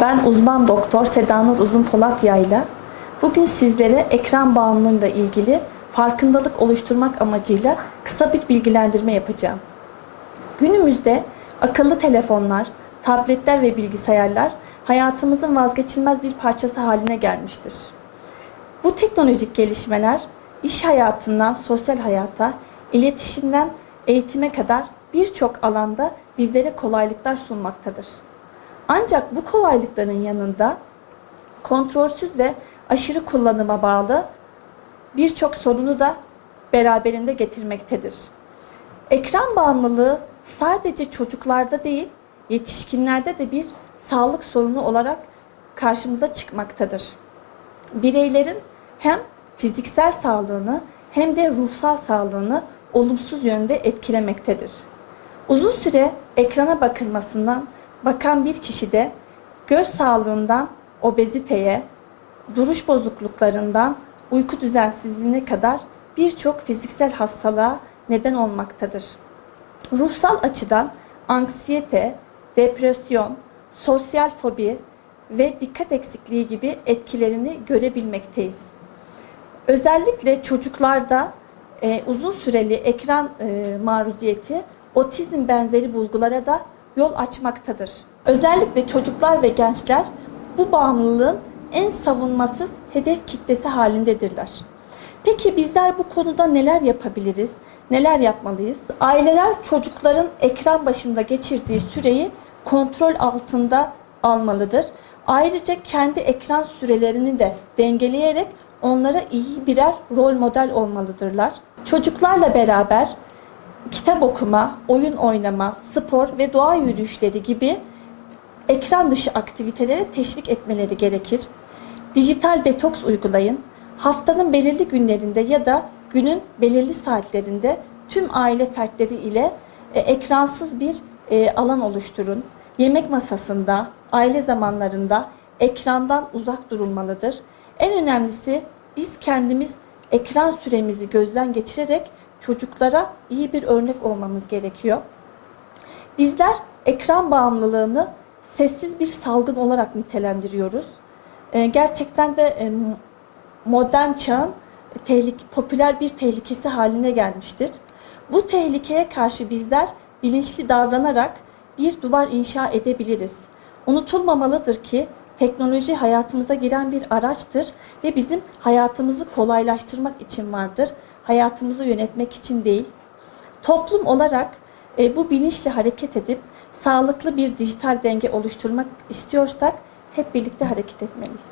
Ben uzman doktor Sedanur Uzun Polat Yayla. Bugün sizlere ekran bağımlılığıyla ilgili farkındalık oluşturmak amacıyla kısa bir bilgilendirme yapacağım. Günümüzde akıllı telefonlar, tabletler ve bilgisayarlar hayatımızın vazgeçilmez bir parçası haline gelmiştir. Bu teknolojik gelişmeler iş hayatından sosyal hayata, iletişimden eğitime kadar birçok alanda bizlere kolaylıklar sunmaktadır. Ancak bu kolaylıkların yanında kontrolsüz ve aşırı kullanıma bağlı birçok sorunu da beraberinde getirmektedir. Ekran bağımlılığı sadece çocuklarda değil, yetişkinlerde de bir sağlık sorunu olarak karşımıza çıkmaktadır. Bireylerin hem fiziksel sağlığını hem de ruhsal sağlığını olumsuz yönde etkilemektedir. Uzun süre ekrana bakılmasından bakan bir kişide göz sağlığından obeziteye, duruş bozukluklarından uyku düzensizliğine kadar birçok fiziksel hastalığa neden olmaktadır. Ruhsal açıdan anksiyete, depresyon, sosyal fobi ve dikkat eksikliği gibi etkilerini görebilmekteyiz. Özellikle çocuklarda e, uzun süreli ekran e, maruziyeti otizm benzeri bulgulara da yol açmaktadır. Özellikle çocuklar ve gençler bu bağımlılığın en savunmasız hedef kitlesi halindedirler. Peki bizler bu konuda neler yapabiliriz? Neler yapmalıyız? Aileler çocukların ekran başında geçirdiği süreyi kontrol altında almalıdır. Ayrıca kendi ekran sürelerini de dengeleyerek onlara iyi birer rol model olmalıdırlar. Çocuklarla beraber kitap okuma, oyun oynama, spor ve doğa yürüyüşleri gibi ekran dışı aktivitelere teşvik etmeleri gerekir. Dijital detoks uygulayın. Haftanın belirli günlerinde ya da günün belirli saatlerinde tüm aile fertleri ile e, ekransız bir e, alan oluşturun. Yemek masasında, aile zamanlarında ekrandan uzak durulmalıdır. En önemlisi biz kendimiz ekran süremizi gözden geçirerek çocuklara iyi bir örnek olmamız gerekiyor. Bizler ekran bağımlılığını sessiz bir salgın olarak nitelendiriyoruz. Ee, gerçekten de e, modern çağın tehlike, popüler bir tehlikesi haline gelmiştir. Bu tehlikeye karşı bizler bilinçli davranarak bir duvar inşa edebiliriz. Unutulmamalıdır ki teknoloji hayatımıza giren bir araçtır ve bizim hayatımızı kolaylaştırmak için vardır. Hayatımızı yönetmek için değil. Toplum olarak e, bu bilinçle hareket edip sağlıklı bir dijital denge oluşturmak istiyorsak hep birlikte hareket etmeliyiz.